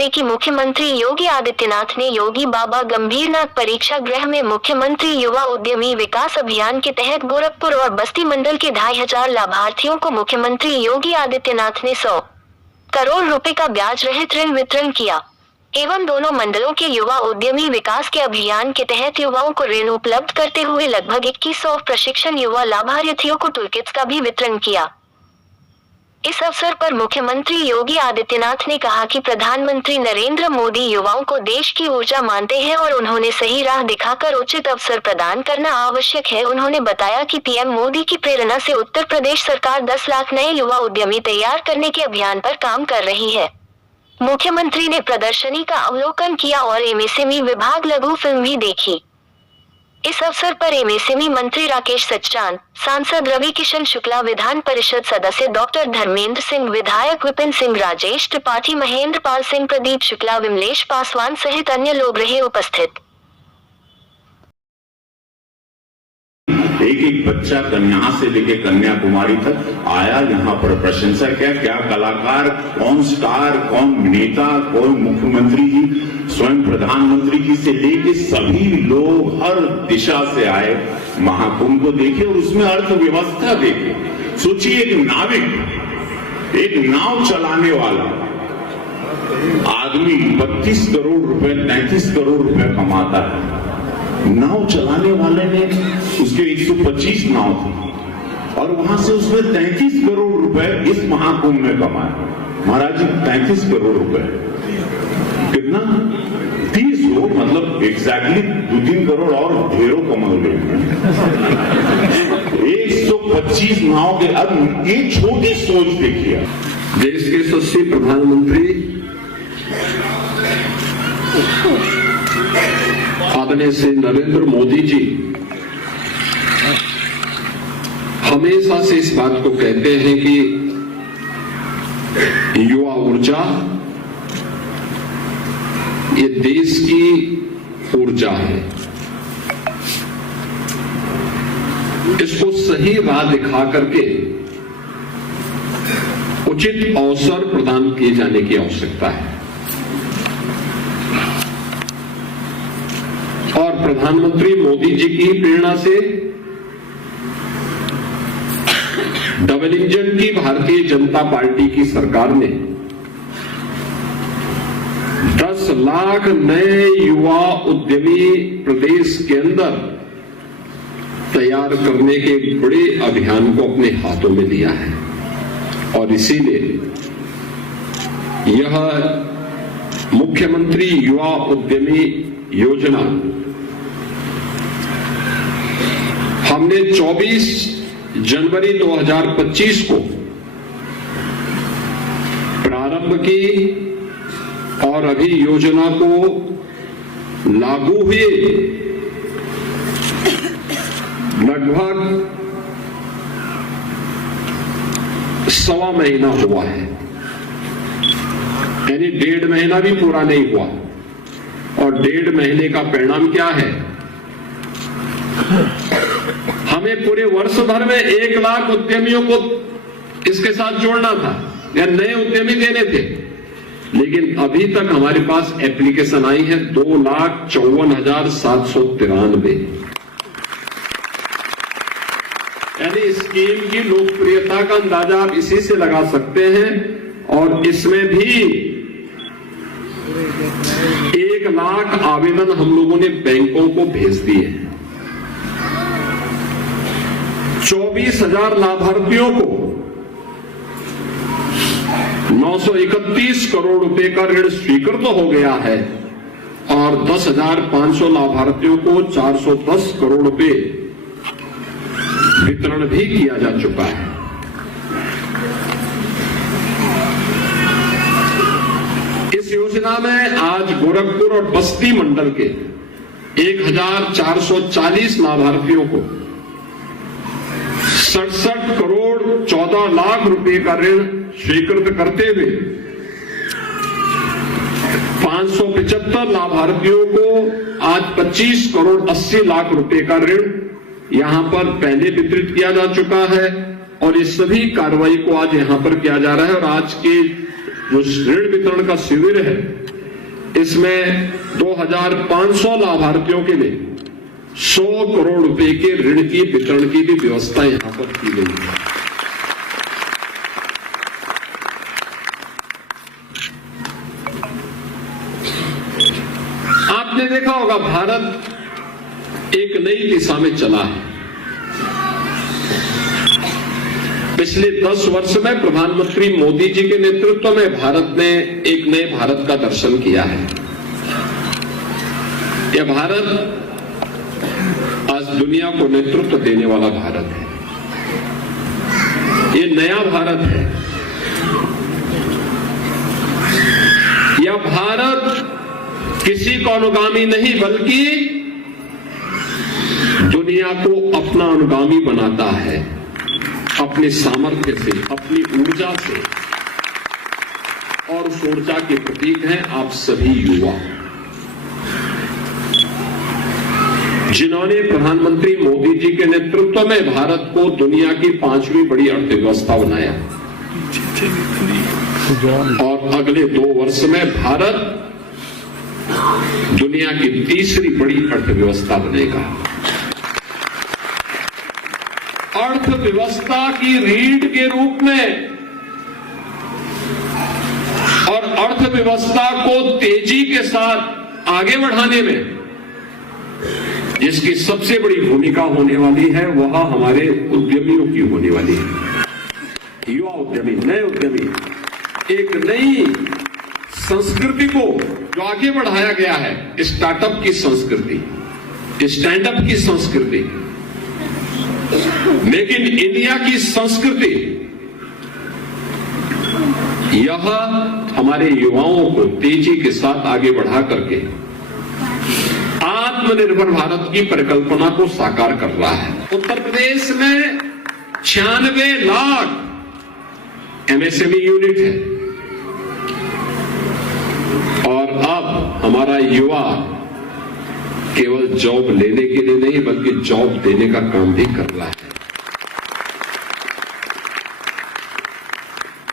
दें कि मुख्यमंत्री योगी आदित्यनाथ ने योगी बाबा गंभीरनाथ परीक्षा गृह में मुख्यमंत्री युवा उद्यमी विकास अभियान के तहत गोरखपुर और बस्ती मंडल के 2500 लाभार्थियों को मुख्यमंत्री योगी आदित्यनाथ ने 100 करोड़ रुपए का ब्याज रहित ऋण वितरण किया एवं दोनों मंडलों के युवा उद्यमी विकास के अभियान के तहत युवाओं को ऋण उपलब्ध करते हुए लगभग 2100 प्रशिक्षण युवा लाभार्थियों को टूलकिट्स का भी वितरण किया। इस अवसर पर मुख्यमंत्री योगी आदित्यनाथ ने कहा कि प्रधानमंत्री नरेंद्र मोदी युवाओं को देश की ऊर्जा मानते हैं और उन्होंने सही राह दिखाकर उचित अवसर प्रदान करना आवश्यक है। उन्होंने बताया कि पीएम मोदी की प्रेरणा से उत्तर प्रदेश सरकार 10 लाख नए युवा उद्यमी तैयार करने के अभियान पर काम कर रही है। मुख्यमंत्री ने प्रदर्शनी का अवलोकन किया और एमएसएमई विभाग लघु फिल्म भी देखी। इस अवसर पर एमएसएमई मंत्री राकेश सचान, सांसद रवि किशन शुक्ला, विधान परिषद सदस्य डॉक्टर धर्मेंद्र सिंह, विधायक विपिन सिंह, राजेश त्रिपाठी, महेंद्र पाल सिंह, प्रदीप शुक्ला, विमलेश पासवान सहित अन्य लोग रहे उपस्थित। एक एक बच्चा कन्या से लेके कन्याकुमारी तक आया यहाँ पर प्रशंसा क्या कलाकार, कौन स्टार, कौन नेता, कौन मुख्यमंत्री जी, स्वयं प्रधानमंत्री जी से लेके सभी लोग हर दिशा से आए महाकुंभ को देखे और उसमें अर्थव्यवस्था देखे। सोचिए एक नाविक, एक नाव चलाने वाला आदमी 32 करोड़ रुपए 33 करोड़ रुपए कमाता है। नाव चलाने वाले ने उसके 125 नाव थी और वहां से उसने 33 करोड़ रुपए इस महाकुंभ में कमाए। महाराज जी 33 करोड़ रुपए कितना 30 हो, मतलब एग्जैक्टली 2-3 करोड़ और ढेरों कमाओगे। 125 नाव के अब एक छोटी सोच देखिए। देश के यशस्वी प्रधानमंत्री आदरणीय श्री नरेंद्र मोदी जी हमेशा से इस बात को कहते हैं कि युवा ऊर्जा ये देश की ऊर्जा है। इसको सही राह दिखा करके उचित अवसर प्रदान किए जाने की आवश्यकता है और प्रधानमंत्री मोदी जी की प्रेरणा से डबल इंजन की भारतीय जनता पार्टी की सरकार ने 10 लाख नए युवा उद्यमी प्रदेश के अंदर तैयार करने के बड़े अभियान को अपने हाथों में लिया है और इसीलिए यह मुख्यमंत्री युवा उद्यमी योजना हमने 24 जनवरी 2025 को प्रारंभ की और अभी योजना को लागू हुए लगभग 1.25 महीना हुआ है, यानी 1.5 महीना भी पूरा नहीं हुआ और 1.5 महीने का परिणाम क्या है? हमें पूरे वर्ष भर में 1 लाख उद्यमियों को इसके साथ जोड़ना था या नए उद्यमी देने थे, लेकिन अभी तक हमारे पास एप्लीकेशन आई है 2,54,793। यानी स्कीम की लोकप्रियता का अंदाजा आप इसी से लगा सकते हैं और इसमें भी 1 लाख आवेदन हम लोगों ने बैंकों को भेज दिए हैं। 24,000 लाभार्थियों को 931 करोड़ रुपए का ऋण स्वीकृत हो गया है और 10,500 लाभार्थियों को 410 करोड़ रुपए वितरण भी किया जा चुका है। इस योजना में आज गोरखपुर और बस्ती मंडल के 1,440 लाभार्थियों को 67 करोड़ 14 लाख रुपए का ऋण स्वीकृत करते हुए 575 लाभार्थियों को आज 25 करोड़ 80 लाख रुपए का ऋण यहां पर पहले वितरित किया जा चुका है और इस सभी कार्रवाई को आज यहां पर किया जा रहा है। और आज के जो ऋण वितरण का शिविर है इसमें 2500 लाभार्थियों के लिए 100 करोड़ रुपए के ऋण की वितरण की भी व्यवस्था यहां पर की गई है। आपने देखा होगा भारत एक नई दिशा में चला है। पिछले 10 वर्ष में प्रधानमंत्री मोदी जी के नेतृत्व में भारत ने एक नए भारत का दर्शन किया है। यह भारत आज दुनिया को नेतृत्व देने वाला भारत है। यह नया भारत है। यह भारत किसी को अनुगामी नहीं बल्कि दुनिया को अपना अनुगामी बनाता है, अपने सामर्थ्य से, अपनी ऊर्जा से। और उस ऊर्जा के प्रतीक हैं आप सभी युवा, जिन्होंने प्रधानमंत्री मोदी जी के नेतृत्व में भारत को दुनिया की 5वीं बड़ी अर्थव्यवस्था बनाया। और अगले 2 वर्ष में भारत दुनिया की 3री बड़ी अर्थव्यवस्था बनेगा। अर्थव्यवस्था की रीढ़ के रूप में और अर्थव्यवस्था को तेजी के साथ आगे बढ़ाने में जिसकी सबसे बड़ी भूमिका होने वाली है वह हमारे उद्यमियों की होने वाली है। युवा उद्यमी, नए उद्यमी, एक नई संस्कृति को जो आगे बढ़ाया गया है, स्टार्टअप की संस्कृति, स्टैंडअप की संस्कृति, मेक इन इंडिया की संस्कृति, यह हमारे युवाओं को तेजी के साथ आगे बढ़ा करके आत्मनिर्भर भारत की परिकल्पना को साकार कर रहा है। उत्तर प्रदेश में 96 लाख एमएसएमई यूनिट है और अब हमारा युवा केवल जॉब लेने के लिए नहीं बल्कि जॉब देने का काम भी कर रहा है।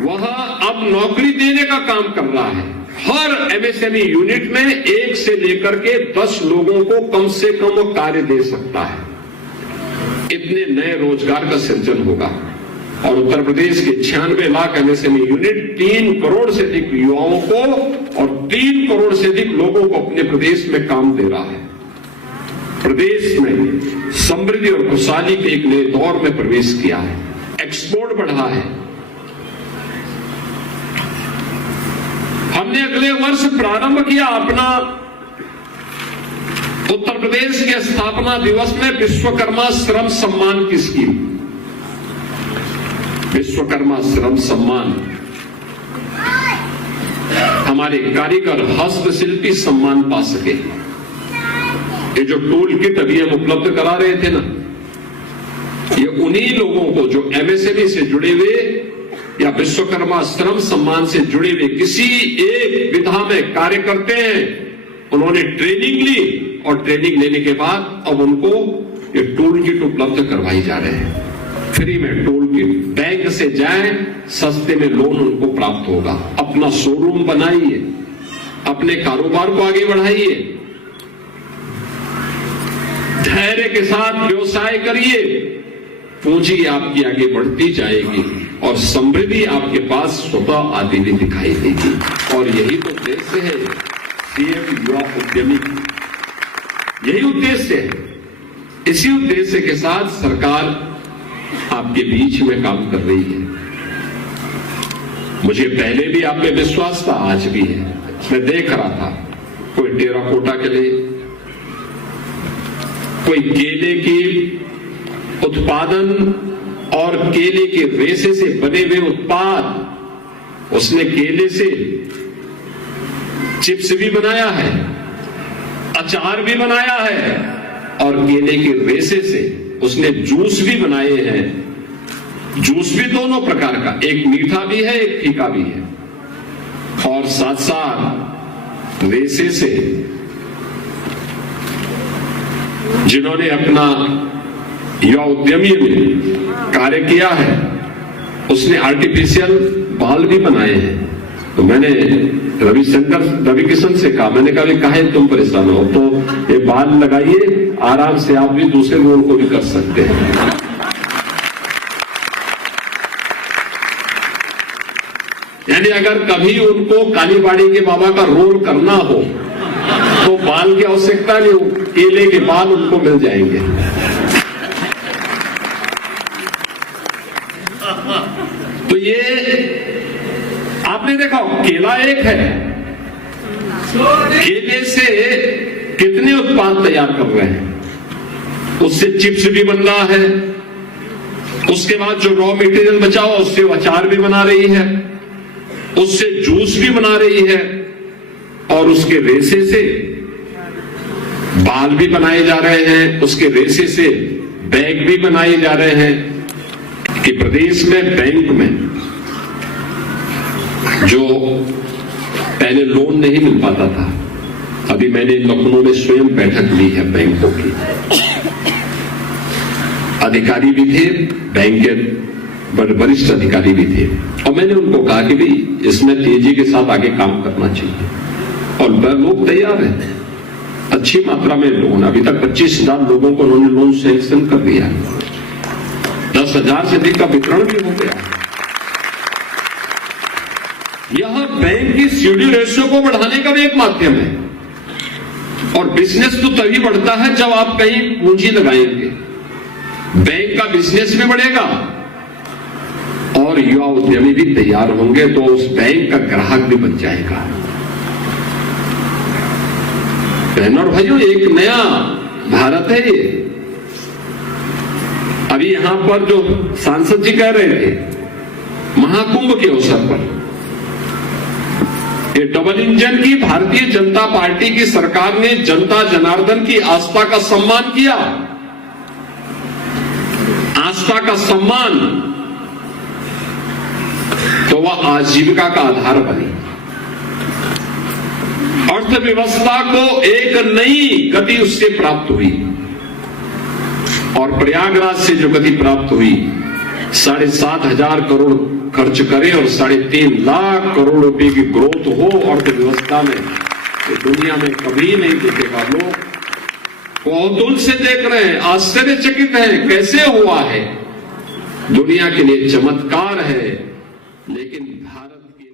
वह अब नौकरी देने का काम कर रहा है। हर एमएसएमई यूनिट में 1 से लेकर के 10 लोगों को कम से कम वो कार्य दे सकता है। इतने नए रोजगार का सृजन होगा और उत्तर प्रदेश के 96 लाख एमएसएमई यूनिट 3 करोड़ से अधिक युवाओं को और 3 करोड़ से अधिक लोगों को अपने प्रदेश में काम दे रहा है। प्रदेश में समृद्धि और खुशहाली के एक नए दौर में प्रवेश किया है। एक्सपोर्ट बढ़ा है। हमने अगले वर्ष प्रारंभ किया अपना उत्तर प्रदेश के स्थापना दिवस में विश्वकर्मा श्रम सम्मान की स्कीम। विश्वकर्मा श्रम सम्मान हमारे कारीगर हस्तशिल्पी सम्मान पा सके। ये जो टूल किट अभी हम उपलब्ध करा रहे थे ना, ये उन्हीं लोगों को जो एमएसएमई से जुड़े हुए या विश्वकर्मा श्रम सम्मान से जुड़े हुए किसी एक विधा में कार्य करते हैं, उन्होंने ट्रेनिंग ली और ट्रेनिंग लेने के बाद अब उनको ये टूल किट उपलब्ध करवाई जा रहे हैं। फ्री में टूल किट, बैंक से जाएं, सस्ते में लोन उनको प्राप्त होगा। अपना शोरूम बनाइए, अपने कारोबार को आगे बढ़ाइए, धैर्य के साथ व्यवसाय करिए, पूंजी आपकी आगे बढ़ती जाएगी और समृद्धि आपके पास स्वतः आती हुई दिखाई देगी। और यही तो उद्देश्य है सीएम युवा उद्यमी, यही उद्देश्य है। इसी उद्देश्य के साथ सरकार आपके बीच में काम कर रही है। मुझे पहले भी आप पे विश्वास था, आज भी है। मैं देख रहा था कोई टेराकोटा के लिए, कोई केले की उत्पादन और केले के रेशे से बने हुए उत्पाद, उसने केले से चिप्स भी बनाया है, अचार भी बनाया है और केले के रेशे से उसने जूस भी बनाए हैं। जूस भी दोनों प्रकार का, एक मीठा भी है, एक फीका भी है। और साथ साथ रेशे से जिन्होंने अपना युवा उद्यमी में कार्य किया है, उसने आर्टिफिशियल बाल भी बनाए हैं। तो मैंने रविकिशन से कहा, मैंने कहा काहे तुम परेशान हो, तो ये बाल लगाइए, आराम से आप भी दूसरे रोल को भी कर सकते हैं। यानी अगर कभी उनको कालीबाड़ी के बाबा का रोल करना हो तो बाल की आवश्यकता नहीं, केले के बाल उनको मिल जाएंगे। तो ये आपने देखा, केला एक है, केले से कितने उत्पाद तैयार कर रहे हैं, उससे चिप्स भी बन रहा है, उसके बाद जो रॉ मटेरियल बचा हुआ उससे अचार भी बना रही है, उससे जूस भी बना रही है, और उसके रेशे से बाल भी बनाए जा रहे हैं, उसके रेशे से बैग भी बनाए जा रहे हैं। कि प्रदेश में बैंक में जो पहले लोन नहीं मिल पाता था, अभी मैंने लखनऊ में स्वयं बैठक ली है बैंकों की, अधिकारी भी थे, बैंक के वरिष्ठ अधिकारी भी थे, और मैंने उनको कहा कि भाई इसमें तेजी के साथ आगे काम करना चाहिए, और लोग तैयार हैं। अच्छी मात्रा में लोन, अभी तक 25,000 लोगों को उन्होंने लोन सैंक्शन कर दिया, 10,000 से अधिक का वितरण भी हो गया। यह बैंक की सीडी रेशियो को बढ़ाने का भी एक माध्यम है, और बिजनेस तो तभी बढ़ता है जब आप कहीं पूंजी लगाएंगे, बैंक का बिजनेस भी बढ़ेगा और युवा उद्यमी भी तैयार होंगे, तो उस बैंक का ग्राहक भी बन जाएगा। बहनों और भाइयों, एक नया भारत है ये। अभी यहां पर जो सांसद जी कह रहे थे, महाकुंभ के अवसर पर ये डबल इंजन की भारतीय जनता पार्टी की सरकार ने जनता जनार्दन की आस्था का सम्मान किया, आस्था का सम्मान, तो वह आजीविका का आधार बनी, अर्थव्यवस्था को एक नई गति उससे प्राप्त हुई, और प्रयागराज से जो गति प्राप्त हुई, 7,500 करोड़ खर्च करे और 3.5 लाख करोड़ रुपए की ग्रोथ हो अर्थव्यवस्था में, तो दुनिया में कभी नहीं दिखेगा। लोग कौतूहल से देख रहे हैं, आश्चर्यचकित हैं, कैसे हुआ है, दुनिया के लिए चमत्कार है, लेकिन भारत की